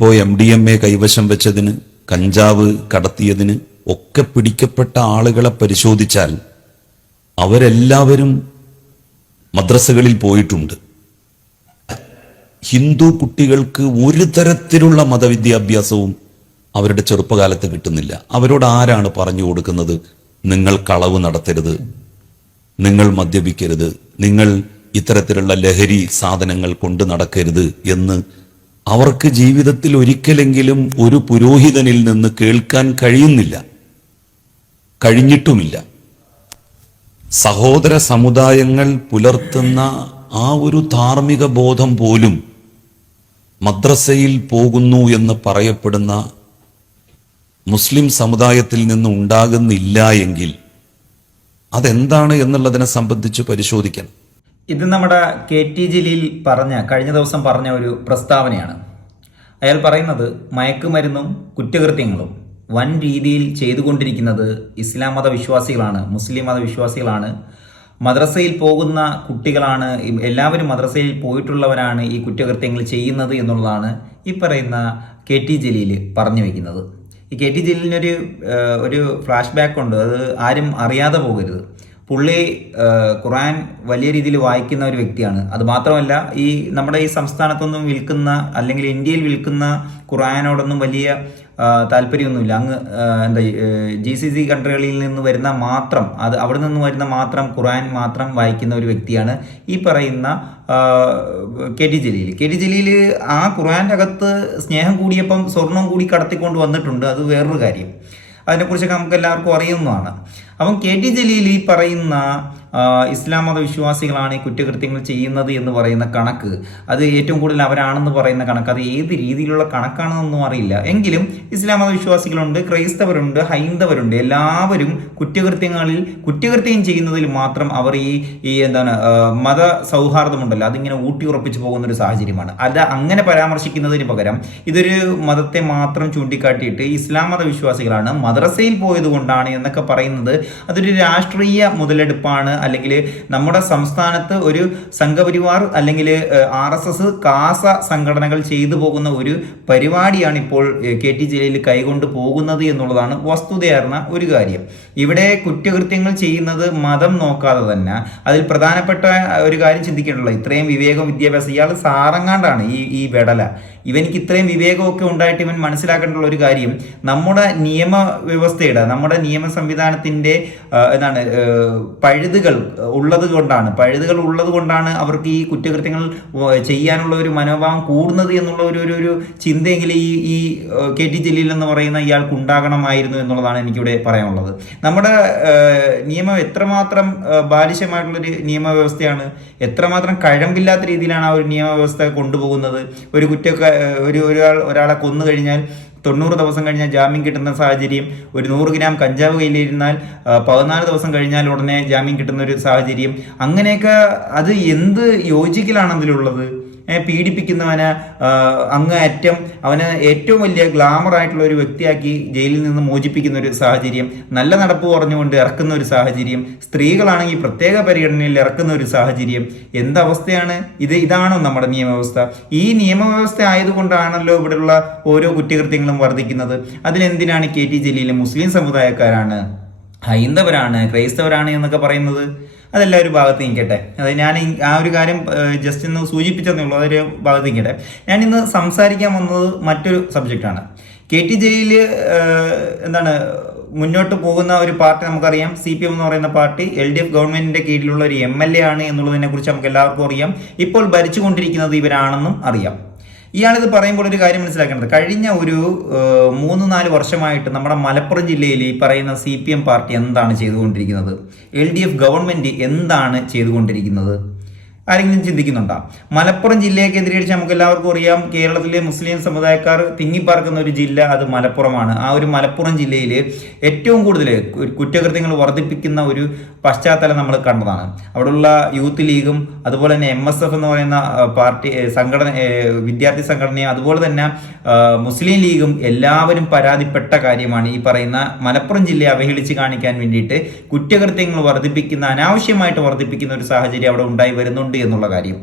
ഇപ്പോൾ M D M A കൈവശം വെച്ചതിന് കഞ്ചാവ് കടത്തിയതിന് ഒക്കെ പിടിക്കപ്പെട്ട ആളുകളെ പരിശോധിച്ചാൽ അവരെല്ലാവരും മദ്രസകളിൽ പോയിട്ടുണ്ട്. ഹിന്ദു കുട്ടികൾക്ക് ഒരു തരത്തിലുള്ള മതവിദ്യാഭ്യാസവും അവരുടെ ചെറുപ്പകാലത്ത് കിട്ടുന്നില്ല. അവരോട് ആരാണ് പറഞ്ഞു കൊടുക്കുന്നത്? നിങ്ങൾ കളവ് നടത്തരുത്. നിങ്ങൾ മദ്യപിക്കരുത്. നിങ്ങൾ ഇത്തരത്തിലുള്ള ലഹരി സാധനങ്ങൾ കൊണ്ട് നടക്കരുത് എന്ന് അവർക്ക് ജീവിതത്തിൽ ഒരിക്കലെങ്കിലും ഒരു പുരോഹിതനിൽ നിന്ന് കേൾക്കാൻ കഴിയുന്നില്ല. കഴിഞ്ഞിട്ടുമില്ല. സഹോദര സമുദായങ്ങൾ പുലർത്തുന്ന ആ ഒരു ധാർമ്മിക ബോധം പോലും മദ്രസയിൽ പോകുന്നു എന്ന് പറയപ്പെടുന്ന മുസ്ലിം സമുദായത്തിൽ നിന്ന് ഉണ്ടാകുന്നില്ല എങ്കിൽ അതെന്താണ് എന്നുള്ളതിനെ സംബന്ധിച്ച് പരിശോധിക്കണം. ഇത് നമ്മുടെ കെ ടി ജലീൽ പറഞ്ഞ കഴിഞ്ഞ ദിവസം പറഞ്ഞ ഒരു പ്രസ്താവനയാണ്. അയാൾ പറയുന്നത് മയക്കുമരുന്നും കുറ്റകൃത്യങ്ങളും വൻ രീതിയിൽ ചെയ്തുകൊണ്ടിരിക്കുന്നത് ഇസ്ലാം മത വിശ്വാസികളാണ് മുസ്ലിം മത വിശ്വാസികളാണ് മദ്രസയിൽ പോകുന്ന കുട്ടികളാണ് എല്ലാവരും മദ്രസയിൽ പോയിട്ടുള്ളവരാണ് ഈ കുറ്റകൃത്യങ്ങൾ ചെയ്യുന്നത് എന്നുള്ളതാണ് ഈ പറയുന്ന കെ ടി ജലീൽ പറഞ്ഞു വയ്ക്കുന്നത് ഈ കെ ടി ജലീലിനൊരു ഒരു ഫ്ലാഷ് ബാക്ക് ഉണ്ട്. അത് ആരും അറിയാതെ പോകരുത്. പുള്ളി ഖുറാൻ വലിയ രീതിയിൽ വായിക്കുന്ന ഒരു വ്യക്തിയാണ്. അത് മാത്രമല്ല ഈ നമ്മുടെ ഈ സംസ്ഥാനത്തൊന്നും വിൽക്കുന്ന അല്ലെങ്കിൽ ഇന്ത്യയിൽ വിൽക്കുന്ന ഖുറാനോടൊന്നും വലിയ താല്പര്യമൊന്നുമില്ല. അങ്ങ് എന്താ ജി സി സി കൺട്രികളിൽ നിന്ന് വരുന്ന മാത്രം അത് അവിടെ നിന്ന് വരുന്ന മാത്രം ഖുറാൻ മാത്രം വായിക്കുന്ന ഒരു വ്യക്തിയാണ് ഈ പറയുന്ന K T Jaleel. K T Jaleel ആ ഖുറാന്റെ അകത്ത് സ്നേഹം കൂടിയപ്പം സ്വർണം കൂടി കടത്തിക്കൊണ്ട് വന്നിട്ടുണ്ട്. അത് വേറൊരു കാര്യം. അതിനെക്കുറിച്ചൊക്കെ നമുക്ക് എല്ലാവർക്കും അറിയുന്നതാണ്. അപ്പം കെ ടി ജലീൽ ഈ പറയുന്ന ഇസ്ലാം മതവിശ്വാസികളാണ് ഈ കുറ്റകൃത്യങ്ങൾ ചെയ്യുന്നത് എന്ന് പറയുന്ന കണക്ക് അത് ഏറ്റവും കൂടുതൽ അവരാണെന്ന് പറയുന്ന കണക്ക് അത് ഏത് രീതിയിലുള്ള കണക്കാണെന്നൊന്നും അറിയില്ല. എങ്കിലും ഇസ്ലാം മതവിശ്വാസികളുണ്ട് ക്രൈസ്തവരുണ്ട് ഹൈന്ദവരുണ്ട് എല്ലാവരും കുറ്റകൃത്യങ്ങളിൽ കുറ്റകൃത്യം ചെയ്യുന്നതിൽ മാത്രം അവർ ഈ ഈ എന്താണ് മത സൗഹാർദ്ദമുണ്ടല്ലോ അതിങ്ങനെ ഊട്ടി ഉറപ്പിച്ചു പോകുന്ന ഒരു സാഹചര്യമാണ്. അത് അങ്ങനെ പരാമർശിക്കുന്നതിന് പകരം ഇതൊരു മതത്തെ മാത്രം ചൂണ്ടിക്കാട്ടിയിട്ട് ഇസ്ലാം മതവിശ്വാസികളാണ് മദ്രസയിൽ പോയത് കൊണ്ടാണ് എന്നൊക്കെ പറയുന്നത് അതൊരു രാഷ്ട്രീയ മുതലെടുപ്പാണ്. അല്ലെങ്കിൽ നമ്മുടെ സംസ്ഥാനത്ത് ഒരു സംഘപരിവാർ അല്ലെങ്കിൽ ആർ എസ് എസ് കാസ സംഘടനകൾ ചെയ്തു പോകുന്ന ഒരു പരിപാടിയാണ് ഇപ്പോൾ കെ ടി ജലീൽ കൈകൊണ്ട് പോകുന്നത് എന്നുള്ളതാണ് വസ്തുതയാർന്ന ഒരു കാര്യം. ഇവിടെ കുറ്റകൃത്യങ്ങൾ ചെയ്യുന്നത് മതം നോക്കാതെ തന്നെ അതിൽ പ്രധാനപ്പെട്ട ഒരു കാര്യം ചിന്തിക്കേണ്ടല്ലോ ഇത്രയും വിവേകം വിദ്യാഭ്യാസം ഇയാൾ സാറങ്ങാണ്ടാണ് ഈ ഈ വെടല. ഇവനിക്ക് ഇത്രയും വിവേകമൊക്കെ ഉണ്ടായിട്ട് ഇവൻ മനസ്സിലാക്കേണ്ടുള്ള ഒരു കാര്യം നമ്മുടെ നിയമ വ്യവസ്ഥയുടെ നമ്മുടെ നിയമ സംവിധാനത്തിന്റെ എന്താണ് പഴുതുകൾ ഉള്ളത് കൊണ്ടാണ്. പഴുതുകൾ ഉള്ളത് കൊണ്ടാണ് അവർക്ക് ഈ കുറ്റകൃത്യങ്ങൾ ചെയ്യാനുള്ള ഒരു മനോഭാവം കൂടുന്നത് എന്നുള്ള ഒരു ഒരു ഒരു ചിന്തയെങ്കിലും ഈ ഈ കെ ടി ജലീൽ എന്ന് പറയുന്ന ഇയാൾക്ക് ഉണ്ടാകണമായിരുന്നു എന്നുള്ളതാണ് എനിക്കിവിടെ പറയാനുള്ളത്. നമ്മുടെ നിയമം എത്രമാത്രം ബാലിശമായിട്ടുള്ളൊരു നിയമവ്യവസ്ഥയാണ് എത്രമാത്രം കഴമ്പില്ലാത്ത രീതിയിലാണ് ആ ഒരു നിയമവ്യവസ്ഥ കൊണ്ടുപോകുന്നത്. ഒരു കുറ്റ ഒരു ഒരാൾ ഒരാളെ കൊന്നു കഴിഞ്ഞാൽ തൊണ്ണൂറ് ദിവസം കഴിഞ്ഞാൽ ജാമ്യം കിട്ടുന്ന സാഹചര്യം ഒരു നൂറ് ഗ്രാം കഞ്ചാവ് കയ്യിലിരുന്നാൽ പതിനാല് ദിവസം കഴിഞ്ഞാൽ ഉടനെ ജാമ്യം കിട്ടുന്ന ഒരു സാഹചര്യം. അങ്ങനെയൊക്കെ അത് എന്ത് യോജിക്കലാണ് അതിലുള്ളത്? പീഡിപ്പിക്കുന്നവന് അങ്ങ് അങ്ങേയറ്റം അവന് ഏറ്റവും വലിയ ഗ്ലാമർ ആയിട്ടുള്ള ഒരു വ്യക്തിയാക്കി ജയിലിൽ നിന്ന് മോചിപ്പിക്കുന്ന ഒരു സാഹചര്യം നല്ല നടപ്പ് പറഞ്ഞുകൊണ്ട് ഇറക്കുന്ന ഒരു സാഹചര്യം സ്ത്രീകളാണെങ്കിൽ പ്രത്യേക പരിഗണനയിൽ ഇറക്കുന്ന ഒരു സാഹചര്യം എന്തവസ്ഥയാണ് ഇത്? ഇതാണോ നമ്മുടെ നിയമവ്യവസ്ഥ? ഈ നിയമവ്യവസ്ഥ ആയതുകൊണ്ടാണല്ലോ ഇവിടെയുള്ള ഓരോ കുറ്റകൃത്യങ്ങളും വർദ്ധിക്കുന്നത്. അതിലെന്തിനാണ് കെ ടി ജലീൽ മുസ്ലിം സമുദായക്കാരാണ് ഹൈന്ദവരാണ് ക്രൈസ്തവരാണ് എന്നൊക്കെ പറയുന്നത്? അതെല്ലാം ഒരു ഭാഗത്ത് നിൽക്കട്ടെ. അത് ഞാൻ ആ ഒരു കാര്യം ജസ്റ്റ് ഇന്ന് സൂചിപ്പിച്ചതേ ഉള്ളൂ. അതൊരു ഭാഗത്ത് നിൽക്കട്ടെ. ഞാൻ ഇന്ന് സംസാരിക്കാൻ വന്നത് മറ്റൊരു സബ്ജക്റ്റാണ് കെ ടി ജലീൽ എന്താണ് മുന്നോട്ട് പോകുന്ന ഒരു പാർട്ടി നമുക്കറിയാം. സി പി എം എന്ന് പറയുന്ന പാർട്ടി എൽ ഡി എഫ് ഗവൺമെന്റിന്റെ കീഴിലുള്ള ഒരു എം എൽ എ ആണ് എന്നുള്ളതിനെ കുറിച്ച് നമുക്ക് എല്ലാവർക്കും അറിയാം. ഇപ്പോൾ ഭരിച്ചുകൊണ്ടിരിക്കുന്നത് ഇവരാണെന്നും അറിയാം. ഇയാളിത് പറയുമ്പോൾ ഒരു കാര്യം മനസ്സിലാക്കേണ്ടത്. കഴിഞ്ഞ ഒരു മൂന്ന് നാല് വർഷമായിട്ട് നമ്മുടെ മലപ്പുറം ജില്ലയിൽ ഈ പറയുന്ന സി പി എം പാർട്ടി എന്താണ് ചെയ്തുകൊണ്ടിരിക്കുന്നത്? എൽ ഡി എഫ് ഗവൺമെന്റ് എന്താണ് ചെയ്തുകൊണ്ടിരിക്കുന്നത്? ആരെങ്കിലും ചിന്തിക്കുന്നുണ്ടോ. മലപ്പുറം ജില്ലയെ കേന്ദ്രീകരിച്ച് നമുക്ക് എല്ലാവർക്കും അറിയാം കേരളത്തിലെ മുസ്ലിം സമുദായക്കാർ തിങ്ങിപ്പാർക്കുന്ന ഒരു ജില്ല അത് മലപ്പുറമാണ്. ആ ഒരു മലപ്പുറം ജില്ലയിൽ ഏറ്റവും കൂടുതൽ കുറ്റകൃത്യങ്ങൾ വർദ്ധിപ്പിക്കുന്ന ഒരു പശ്ചാത്തലം നമ്മൾ കണ്ടതാണ്. അവിടെയുള്ള യൂത്ത് ലീഗും അതുപോലെ തന്നെ എം എസ് എഫ് എന്ന് പറയുന്ന പാർട്ടി സംഘടന വിദ്യാർത്ഥി സംഘടനയും അതുപോലെ തന്നെ മുസ്ലിം ലീഗും എല്ലാവരും പരാതിപ്പെട്ട കാര്യമാണ് ഈ പറയുന്ന മലപ്പുറം ജില്ലയെ അവഹേളിച്ച് കാണിക്കാൻ വേണ്ടിയിട്ട് കുറ്റകൃത്യങ്ങൾ വർദ്ധിപ്പിക്കുന്ന അനാവശ്യമായിട്ട് വർദ്ധിപ്പിക്കുന്ന ഒരു സാഹചര്യം അവിടെ ഉണ്ടായി വരുന്നുണ്ട് എന്നുള്ള കാര്യം.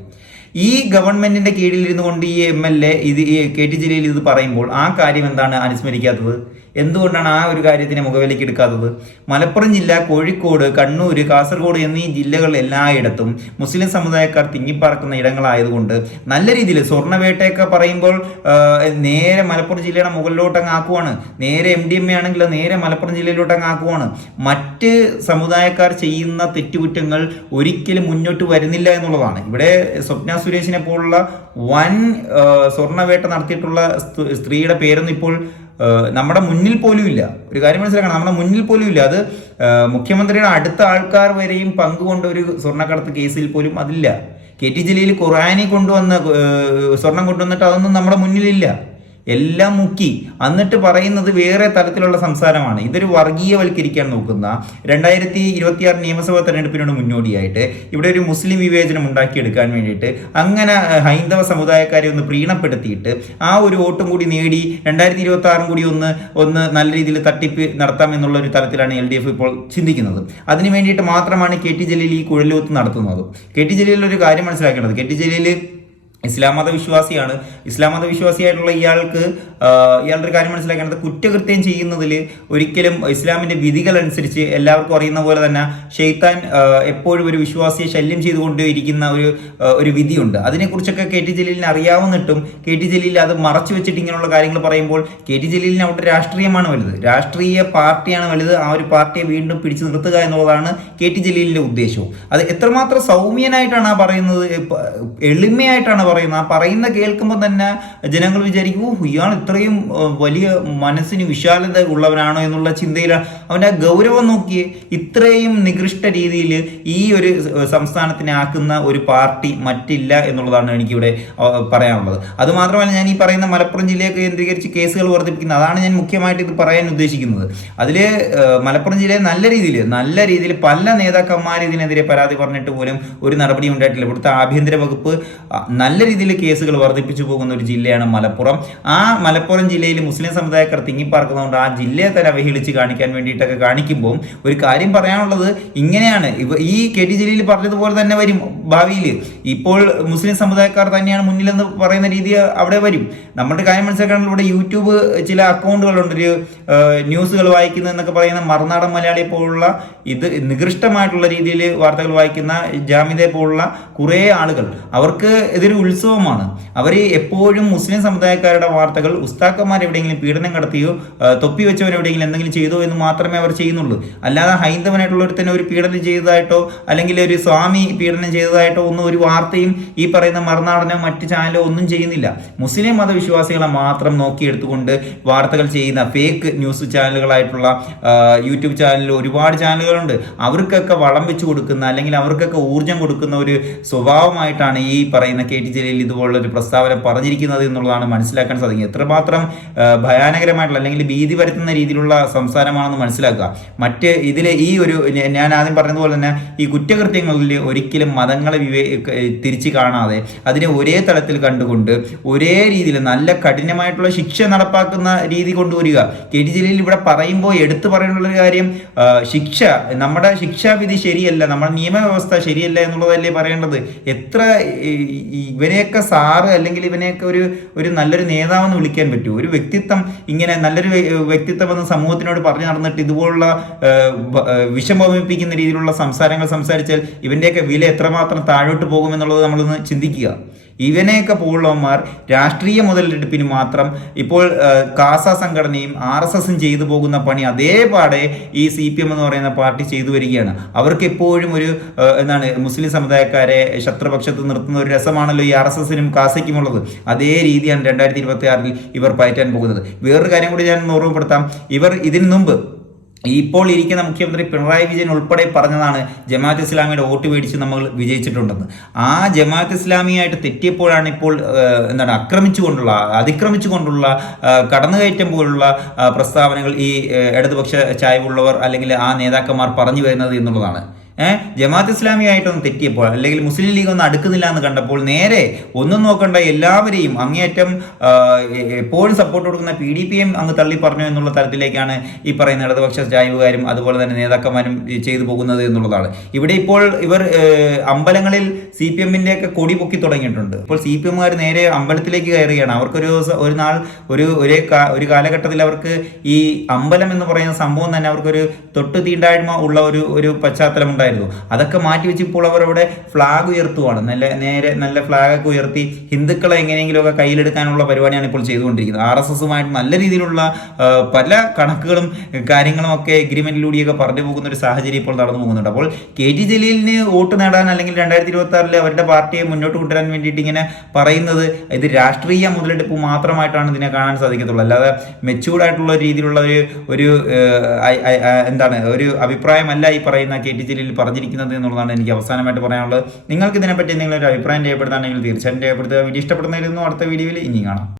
ഈ ഗവൺമെന്റിന്റെ കീഴിൽ ഇരുന്നു കൊണ്ട് ഈ എം എൽ എ ഇത് ഈ കെ ടി ജലീൽ ഇത് പറയുമ്പോൾ ആ കാര്യം എന്താണ് അനുസ്മരിക്കാത്തത്? എന്തുകൊണ്ടാണ് ആ ഒരു കാര്യത്തിനെ മുഖവിലേക്ക് എടുക്കാത്തത്? മലപ്പുറം ജില്ല കോഴിക്കോട് കണ്ണൂർ കാസർഗോഡ് എന്നീ ജില്ലകൾ എല്ലായിടത്തും മുസ്ലിം സമുദായക്കാർ തിങ്ങിപ്പാർക്കുന്ന ഇടങ്ങളായതുകൊണ്ട് നല്ല രീതിയിൽ സ്വർണവേട്ടയൊക്കെ പറയുമ്പോൾ നേരെ മലപ്പുറം ജില്ലയുടെ മുകളിലോട്ട് അങ്ങ് ആക്കുവാണ്. നേരെ എം ഡി എം എ ആണെങ്കിൽ നേരെ മലപ്പുറം ജില്ലയിലോട്ട് അങ്ങ് ആക്കുവാണ്. മറ്റ് സമുദായക്കാർ ചെയ്യുന്ന തെറ്റുകുറ്റങ്ങൾ ഒരിക്കലും മുന്നോട്ട് വരുന്നില്ല എന്നുള്ളതാണ്. ഇവിടെ സ്വപ്ന സുരേഷിനെ പോലുള്ള വൻ സ്വർണവേട്ട നടത്തിയിട്ടുള്ള സ്ത്രീയുടെ പേരൊന്നും ഇപ്പോൾ നമ്മുടെ മുന്നിൽ പോലും ഇല്ല. ഒരു കാര്യം മനസ്സിലാക്കണം നമ്മുടെ മുന്നിൽ പോലും ഇല്ല. അത് മുഖ്യമന്ത്രിയുടെ അടുത്ത ആൾക്കാർ വരെയും പങ്കുകൊണ്ട ഒരു സ്വർണക്കടത്ത് കേസിൽ പോലും അതില്ല. കെ ടി ജലീൽ ഖുറാനി കൊണ്ടുവന്ന സ്വർണം കൊണ്ടുവന്നിട്ട് അതൊന്നും നമ്മുടെ മുന്നിലില്ല. എല്ലാം മുക്കി. എന്നിട്ട് പറയുന്നത് വേറെ തരത്തിലുള്ള സംസാരമാണ്. ഇതൊരു വർഗീയവൽക്കരിക്കാൻ നോക്കുന്ന രണ്ടായിരത്തി ഇരുപത്തിയാറ് നിയമസഭാ തെരഞ്ഞെടുപ്പിനോട് മുന്നോടിയായിട്ട് ഇവിടെ ഒരു മുസ്ലിം വിവേചനം ഉണ്ടാക്കിയെടുക്കാൻ വേണ്ടിയിട്ട് അങ്ങനെ ഹൈന്ദവ സമുദായക്കാരെ ഒന്ന് പ്രീണപ്പെടുത്തിയിട്ട് ആ ഒരു വോട്ടും കൂടി നേടി രണ്ടായിരത്തി ഇരുപത്തി ആറും കൂടി ഒന്ന് ഒന്ന് നല്ല രീതിയിൽ തട്ടിപ്പ് നടത്താം എന്നുള്ള ഒരു തരത്തിലാണ് എൽ ഡി എഫ് ഇപ്പോൾ ചിന്തിക്കുന്നത്. അതിന് വേണ്ടിയിട്ട് മാത്രമാണ് കെ ടി ജലീൽ ഈ കുഴലൂത്ത് നടത്തുന്നത്. കെ ടി ജലീലിൽ ഒരു കാര്യം മനസ്സിലാക്കേണ്ടത്. കെ ടി ജലീൽ ഇസ്ലാം മത വിശ്വാസിയാണ് ഇസ്ലാം മത വിശ്വാസിയായിട്ടുള്ള ഇയാൾക്ക് ഇയാളുടെ കാര്യം മനസ്സിലാക്കേണ്ടത് കുറ്റകൃത്യം ചെയ്യുന്നതിൽ ഒരിക്കലും ഇസ്ലാമിന്റെ വിധികൾ അനുസരിച്ച് എല്ലാവർക്കും അറിയുന്ന പോലെ തന്നെ ഷെയ്ത്താൻ എപ്പോഴും ഒരു വിശ്വാസിയെ ശല്യം ചെയ്തുകൊണ്ടിരിക്കുന്ന ഒരു ഒരു വിധിയുണ്ട്. അതിനെക്കുറിച്ചൊക്കെ കെ ടി ജലീലിന് അറിയാവുന്നിട്ടും കെ ടി ജലീൽ അത് മറച്ചു വെച്ചിട്ട് ഇങ്ങനെയുള്ള കാര്യങ്ങൾ പറയുമ്പോൾ കെ ടി ജലീലിന് അവിടെ രാഷ്ട്രീയമാണ് വലുത്. രാഷ്ട്രീയ പാർട്ടിയാണ് വലുത്. ആ ഒരു പാർട്ടിയെ വീണ്ടും പിടിച്ചു നിർത്തുക എന്നുള്ളതാണ് കെ ടി ജലീലിന്റെ ഉദ്ദേശവും. അത് എത്രമാത്രം സൗമ്യനായിട്ടാണ് ആ പറയുന്നത് എളിമയായിട്ടാണ് പറയുന്നത് ആ പറയുന്ന കേൾക്കുമ്പോൾ തന്നെ ജനങ്ങൾ വിചാരിക്കും "ഓ, ഇയാൾ ഇത്രയും വലിയ മനസ്സിന് വിശാലത ഉള്ളവനാണോ എന്നുള്ള ചിന്തയിലാണ് അവന്റെ ഗൗരവം നോക്കിയേ ഇത്രയും നികൃഷ്ട രീതിയിൽ ഈ ഒരു സംസ്ഥാനത്തിനെ ആക്കുന്ന ഒരു പാർട്ടി മറ്റില്ല എന്നുള്ളതാണ് എനിക്കിവിടെ പറയാനുള്ളത്. അതുമാത്രമല്ല ഞാൻ ഈ പറയുന്ന മലപ്പുറം ജില്ലയെ കേന്ദ്രീകരിച്ച് കേസുകൾ വർദ്ധിപ്പിക്കുന്നത് അതാണ് ഞാൻ മുഖ്യമായിട്ട് ഇത് പറയാൻ ഉദ്ദേശിക്കുന്നത്. അതിൽ മലപ്പുറം ജില്ലയിൽ നല്ല രീതിയിൽ നല്ല രീതിയിൽ പല നേതാക്കന്മാർ ഇതിനെതിരെ പരാതി പറഞ്ഞിട്ട് പോലും ഒരു നടപടി ഉണ്ടായിട്ടില്ല. ഇവിടുത്തെ ആഭ്യന്തര വകുപ്പ് ആ, നല്ല രീതിയിൽ കേസുകൾ വർദ്ധിപ്പിച്ചു പോകുന്ന ഒരു ജില്ലയാണ് മലപ്പുറം. ആ മലപ്പുറം ജില്ലയിൽ മുസ്ലിം സമുദായക്കാർ തിങ്ങിപ്പാർക്കുന്നതുകൊണ്ട് ആ ജില്ലയെ തന്നെ അവഹേളിച്ച് കാണിക്കാൻ വേണ്ടിയിട്ടൊക്കെ കാണിക്കുമ്പോൾ ഒരു കാര്യം പറയാനുള്ളത് ഇങ്ങനെയാണ്. ഇവ ഈ കെ ടി ജലീൽ പറഞ്ഞതുപോലെ തന്നെ വരും ഭാവിയിൽ. ഇപ്പോൾ മുസ്ലിം സമുദായക്കാർ തന്നെയാണ് മുന്നിലെന്ന് പറയുന്ന രീതി അവിടെ വരും. നമ്മുടെ കാര്യം മനസ്സിലാക്കാനുള്ള ഇവിടെ യൂട്യൂബ് ചില അക്കൗണ്ടുകളുണ്ട്. ഒരു ന്യൂസുകൾ വായിക്കുന്നു എന്നൊക്കെ പറയുന്ന മറുനാടൻ മലയാളി പോലുള്ള ഇത് നികൃഷ്ടമായിട്ടുള്ള രീതിയിൽ വാർത്തകൾ വായിക്കുന്ന ജാമിതയെ പോലുള്ള കുറേ ആളുകൾ. അവർക്ക് ഇതൊരു ഉത്സവമാണ്. അവർ എപ്പോഴും മുസ്ലിം സമുദായക്കാരുടെ വാർത്തകൾ ഉസ്താക്കന്മാർ എവിടെയെങ്കിലും പീഡനം കടത്തിയോ തൊപ്പി വെച്ചവർ എവിടെയെങ്കിലും എന്തെങ്കിലും ചെയ്തോ എന്ന് മാത്രമേ അവർ ചെയ്യുന്നുള്ളൂ. അല്ലാതെ ഹൈന്ദവനായിട്ടുള്ള തന്നെ ഒരു പീഡനം ചെയ്തതായിട്ടോ അല്ലെങ്കിൽ ഒരു സ്വാമി പീഡനം ചെയ്തതായിട്ടോ ഒന്നും ഒരു വാർത്തയും ഈ പറയുന്ന മറുനാടനോ മറ്റ് ചാനലോ ഒന്നും ചെയ്യുന്നില്ല. മുസ്ലിം മതവിശ്വാസികളെ മാത്രം നോക്കിയെടുത്തുകൊണ്ട് വാർത്തകൾ ചെയ്യുന്ന ഫേക്ക് ന്യൂസ് ചാനലുകളായിട്ടുള്ള യൂട്യൂബ് ചാനലിൽ ഒരുപാട് ചാനലുകളുണ്ട്. അവർക്കൊക്കെ വളം വെച്ച് കൊടുക്കുന്ന അല്ലെങ്കിൽ അവർക്കൊക്കെ ഊർജം കൊടുക്കുന്ന ഒരു സ്വഭാവമായിട്ടാണ് ഈ പറയുന്ന കെ ടി ജലീൽ ഇതുപോലുള്ള ഒരു പ്രസ്താവന പറഞ്ഞിരിക്കുന്നത് എന്നുള്ളതാണ് മനസ്സിലാക്കാൻ സാധിക്കുന്നത് എത്രമാത്രം ഭയാനകരമായിട്ടുള്ള അല്ലെങ്കിൽ ഭീതി വരുത്തുന്ന രീതിയിലുള്ള സംസാരമാണെന്ന് മനസ്സിലാക്കുക. മറ്റ് ഇതിൽ ഈ ഒരു ഞാൻ ആദ്യം പറഞ്ഞതുപോലെ തന്നെ ഈ കുറ്റകൃത്യങ്ങളിൽ ഒരിക്കലും മതങ്ങളെ വിവേ തിരിച്ചു കാണാതെ അതിനെ ഒരേ തലത്തിൽ കണ്ടുകൊണ്ട് ഒരേ രീതിയിൽ നല്ല കഠിനമായിട്ടുള്ള ശിക്ഷ നടപ്പാക്കുന്ന രീതി കൊണ്ടുവരിക. കെ ടി ജലീൽ ഇവിടെ പറയുമ്പോൾ എടുത്തു പറയാനുള്ള ഒരു കാര്യം ശിക്ഷ നമ്മുടെ ശിക്ഷാവിധി ശരിയല്ല നമ്മുടെ നിയമവ്യവസ്ഥ ശരിയല്ല എന്നുള്ളതല്ലേ പറയേണ്ടത്? എത്ര ഇവർ ഇവനെയൊക്കെ സാറ് അല്ലെങ്കിൽ ഇവനെയൊക്കെ ഒരു ഒരു നല്ലൊരു നേതാവെന്ന് വിളിക്കാൻ പറ്റൂ. ഒരു വ്യക്തിത്വം ഇങ്ങനെ നല്ലൊരു വ്യ- വ്യക്തിത്വം എന്ന് സമൂഹത്തിനോട് പറഞ്ഞു നടന്നിട്ട് ഇതുപോലുള്ള ആ, ബ- ആ, വിഷം വമിപ്പിക്കുന്ന രീതിയിലുള്ള സംസാരങ്ങൾ സംസാരിച്ചാൽ ഇവന്റെയൊക്കെ വില എത്രമാത്രം താഴോട്ട് പോകുമെന്നുള്ളത് നമ്മളൊന്ന് ചിന്തിക്കുക. ഇവനെയൊക്കെ പോലുള്ളവന്മാർ രാഷ്ട്രീയ മുതലെടുപ്പിന് മാത്രം ഇപ്പോൾ കാസ സംഘടനയും ആർ എസ് എസും ചെയ്തു പോകുന്ന പണി അതേപാടെ ഈ സി പി എം എന്ന് പറയുന്ന പാർട്ടി ചെയ്തു വരികയാണ്. അവർക്ക് എപ്പോഴും ഒരു എന്താണ് മുസ്ലിം സമുദായക്കാരെ ശത്രുപക്ഷത്ത് നിർത്തുന്ന ഒരു രസമാണല്ലോ ഈ ആർ എസ് എസിനും കാസയ്ക്കുമുള്ളത് അതേ രീതിയാണ് രണ്ടായിരത്തി ഇരുപത്തി ആറിൽ ഇവർ പയറ്റാൻ പോകുന്നത്. വേറൊരു കാര്യം കൂടി ഞാൻ ഓർമ്മപ്പെടുത്താം. ഇവർ ഇതിനു മുമ്പ് ഇപ്പോൾ ഇരിക്കുന്ന മുഖ്യമന്ത്രി പിണറായി വിജയൻ ഉൾപ്പെടെ പറഞ്ഞതാണ് ജമാഅത്ത് ഇസ്ലാമിയുടെ വോട്ട് മേടിച്ച് നമ്മൾ വിജയിച്ചിട്ടുണ്ടെന്ന്. ആ ജമാഅത്ത് ഇസ്ലാമിയായിട്ട് തെറ്റിയപ്പോഴാണ് ഇപ്പോൾ എന്താണ് ആക്രമിച്ചുകൊണ്ടുള്ള അതിക്രമിച്ചുകൊണ്ടുള്ള കടന്നുകയറ്റം പോലുള്ള പ്രസ്താവനകൾ ഈ ഇടതുപക്ഷ ചായ്വുള്ളവർ അല്ലെങ്കിൽ ആ നേതാക്കന്മാർ പറഞ്ഞു വരുന്നത് എന്നുള്ളതാണ്. ജമാഅത്ത് ഇസ്ലാമിയായിട്ടൊന്ന് തെറ്റിയപ്പോൾ അല്ലെങ്കിൽ മുസ്ലിം ലീഗ് ഒന്ന് അടുക്കുന്നില്ല എന്ന് കണ്ടപ്പോൾ നേരെ ഒന്നും നോക്കണ്ട എല്ലാവരെയും അങ്ങേയറ്റം എപ്പോഴും സപ്പോർട്ട് കൊടുക്കുന്ന പി ഡി പിയും അങ്ങ് തള്ളി പറഞ്ഞു എന്നുള്ള തരത്തിലേക്കാണ് ഈ പറയുന്ന ഇടതുപക്ഷ ചായ്വുകാരും അതുപോലെ തന്നെ നേതാക്കന്മാരും ചെയ്തു പോകുന്നത് എന്നുള്ളതാണ്. ഇവിടെ ഇപ്പോൾ ഇവർ അമ്പലങ്ങളിൽ സി പി എമ്മിന്റെ ഒക്കെ കൊടി പൊക്കി തുടങ്ങിയിട്ടുണ്ട്. ഇപ്പോൾ സി പി എമ്മുകാർ നേരെ അമ്പലത്തിലേക്ക് കയറുകയാണ്. അവർക്കൊരു ഒരു നാൾ ഒരു ഒരേ ഒരു കാലഘട്ടത്തിൽ അവർക്ക് ഈ അമ്പലം എന്ന് പറയുന്ന സംഭവം തന്നെ അവർക്കൊരു തൊട്ടു തീണ്ടായ്മ ഉള്ള ഒരു ഒരു പശ്ചാത്തലം ഉണ്ടായിരുന്നു. അതൊക്കെ മാറ്റി വെച്ച് ഇപ്പോൾ അവർ അവിടെ ഫ്ലാഗ് ഉയർത്തുവാണ്. നല്ല നേരെ നല്ല ഫ്ലാഗ് ഒക്കെ ഉയർത്തി ഹിന്ദുക്കളെ എങ്ങനെയെങ്കിലുമൊക്കെ കയ്യിലെടുക്കാനുള്ള പരിപാടിയാണ് ഇപ്പോൾ ചെയ്തുകൊണ്ടിരിക്കുന്നത്. ആർ എസ് എസുമായിട്ട് നല്ല രീതിയിലുള്ള പല കണക്കുകളും കാര്യങ്ങളും ഒക്കെ എഗ്രിമെന്റിലൂടെയൊക്കെ പറഞ്ഞു പോകുന്ന ഒരു സാഹചര്യം ഇപ്പോൾ നടന്നു പോകുന്നുണ്ട്. അപ്പോൾ കെ ടി ജലീലിന് വോട്ട് നേടാൻ അല്ലെങ്കിൽ രണ്ടായിരത്തി ഇരുപത്തി ആറിൽ അവരുടെ പാർട്ടിയെ മുന്നോട്ട് കൊണ്ടുവരാൻ വേണ്ടിയിട്ട് ഇങ്ങനെ പറയുന്നത് ഇത് രാഷ്ട്രീയ മുതലെടുപ്പ് മാത്രമായിട്ടാണ് ഇതിനെ കാണാൻ സാധിക്കത്തുള്ളൂ. അല്ലാതെ മെച്ചൂർഡ് ആയിട്ടുള്ള രീതിയിലുള്ള ഒരു ഒരു എന്താണ് ഒരു അഭിപ്രായമല്ല ഈ പറയുന്ന കെ ടി ജലീൽ പറഞ്ഞിരിക്കുന്നത് എന്നുള്ളതാണ് എനിക്ക് അവസാനമായിട്ട് പറയാനുള്ളത്. നിങ്ങൾക്ക് ഇതിനെപ്പറ്റി എന്തെങ്കിലും ഒരു അഭിപ്രായം രേഖപ്പെടുത്താണെങ്കിൽ തീർച്ചയായിട്ടും രേഖപ്പെടുത്തുക. വീഡിയോ ഇഷ്ടപ്പെടുന്നതിൽ നിന്നും അടുത്ത വീഡിയോയിൽ ഇനി കാണാം.